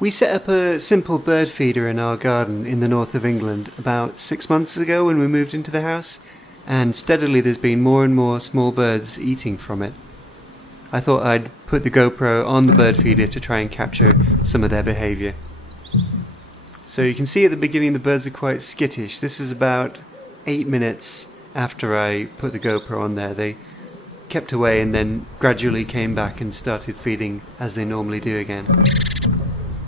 We set up a simple bird feeder in our garden in the north of England about 6 months ago when we moved into the house, and steadily there's been more and more small birds eating from it. I thought I'd put the GoPro on the bird feeder to try and capture some of their behaviour. So you can see at the beginning the birds are quite skittish. This was about 8 minutes after I put the GoPro on there. They kept away and then gradually came back and started feeding as they normally do again.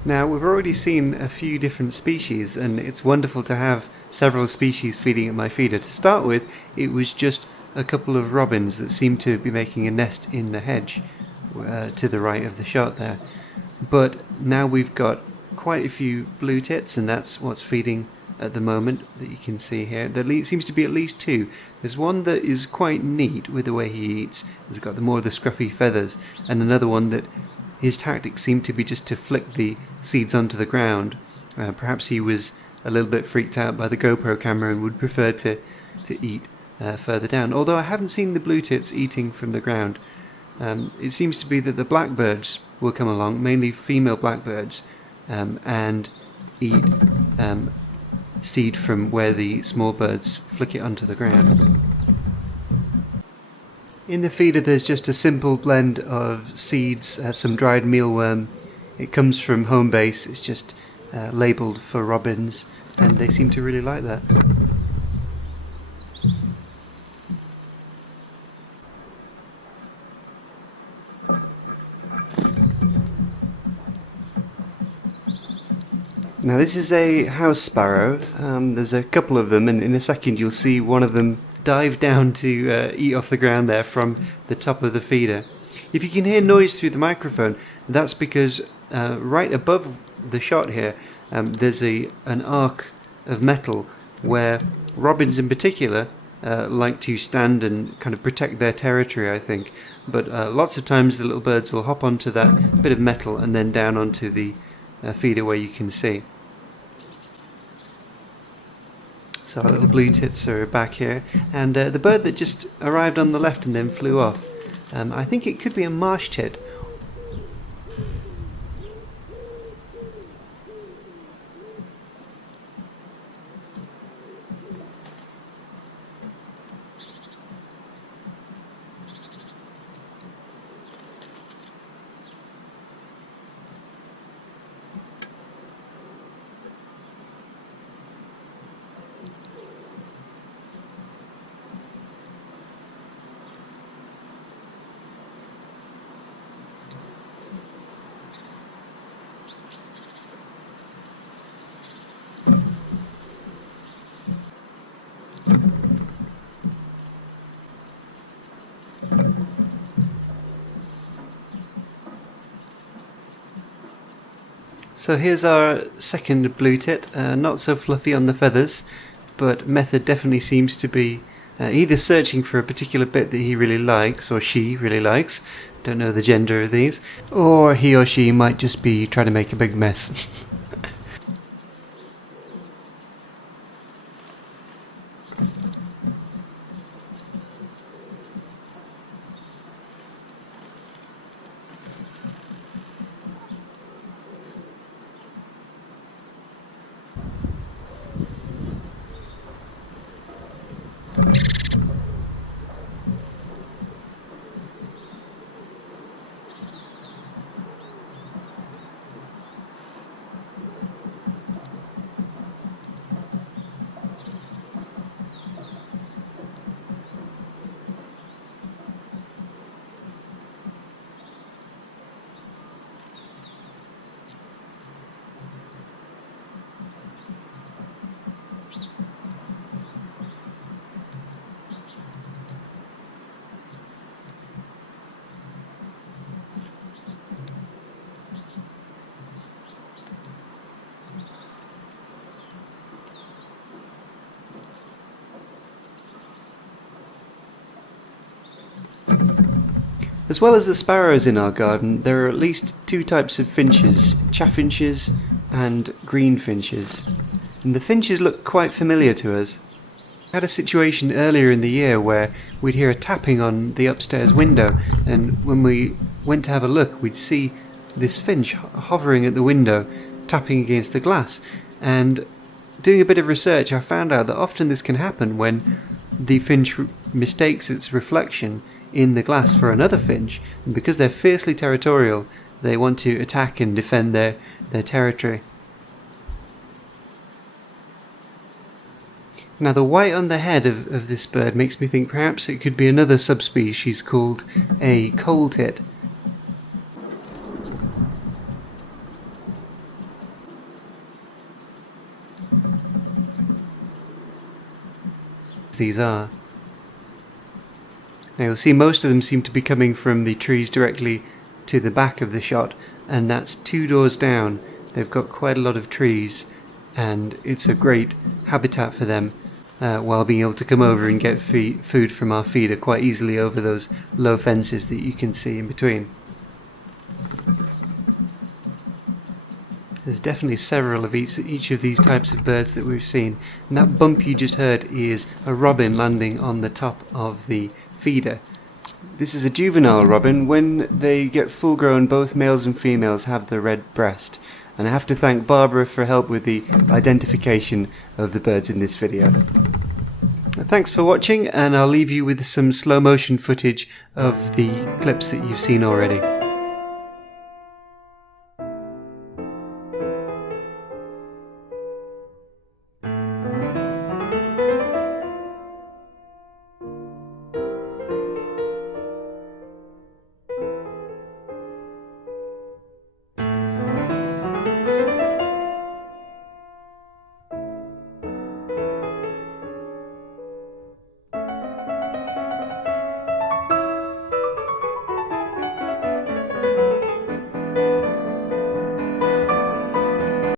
Now, we've already seen a few different species, and it's wonderful to have several species feeding at my feeder. To start with, it was just a couple of robins that seemed to be making a nest in the hedge to the right of the shot there. But now we've got quite a few blue tits, and that's what's feeding at the moment that you can see here. There seems to be at least two. There's one that is quite neat with the way he eats. He's got more of the scruffy feathers, and another one that his tactics seem to be just to flick the seeds onto the ground. Perhaps he was a little bit freaked out by the GoPro camera and would prefer to eat further down. Although I haven't seen the blue tits eating from the ground. It seems to be that the blackbirds will come along, mainly female blackbirds, and eat seed from where the small birds flick it onto the ground. In the feeder there's just a simple blend of seeds, some dried mealworm. It comes from home base, it's just labelled for robins, and they seem to really like that. Now this is a house sparrow. There's a couple of them, and in a second you'll see one of them dive down to eat off the ground there from the top of the feeder. If you can hear noise through the microphone, that's because right above the shot here there's an arc of metal where robins in particular like to stand and kind of protect their territory, I think. But lots of times the little birds will hop onto that bit of metal and then down onto the feeder where you can see. So our little blue tits are back here, and the bird that just arrived on the left and then flew off, I think it could be a marsh tit. So here's our second blue tit, not so fluffy on the feathers, but method definitely seems to be either searching for a particular bit that he really likes, or she really likes, don't know the gender of these, or he or she might just be trying to make a big mess. As well as the sparrows in our garden, there are at least two types of finches, chaffinches and green finches. And the finches look quite familiar to us. We had a situation earlier in the year where we'd hear a tapping on the upstairs window, and when we went to have a look, we'd see this finch hovering at the window, tapping against the glass. And doing a bit of research, I found out that often this can happen when the finch mistakes its reflection in the glass for another finch, and because they're fiercely territorial, they want to attack and defend their territory. Now the white on the head of this bird makes me think perhaps it could be another subspecies called a coal tit. These are. Now you'll see most of them seem to be coming from the trees directly to the back of the shot, and that's 2 doors down. They've got quite a lot of trees, and it's a great habitat for them, while being able to come over and get food from our feeder quite easily over those low fences that you can see in between. There's definitely several of each of these types of birds that we've seen, and that bump you just heard is a robin landing on the top of the feeder. This is a juvenile robin. When they get full grown, both males and females have the red breast, and I have to thank Barbara for help with the identification of the birds in this video. Thanks for watching, and I'll leave you with some slow motion footage of the clips that you've seen already.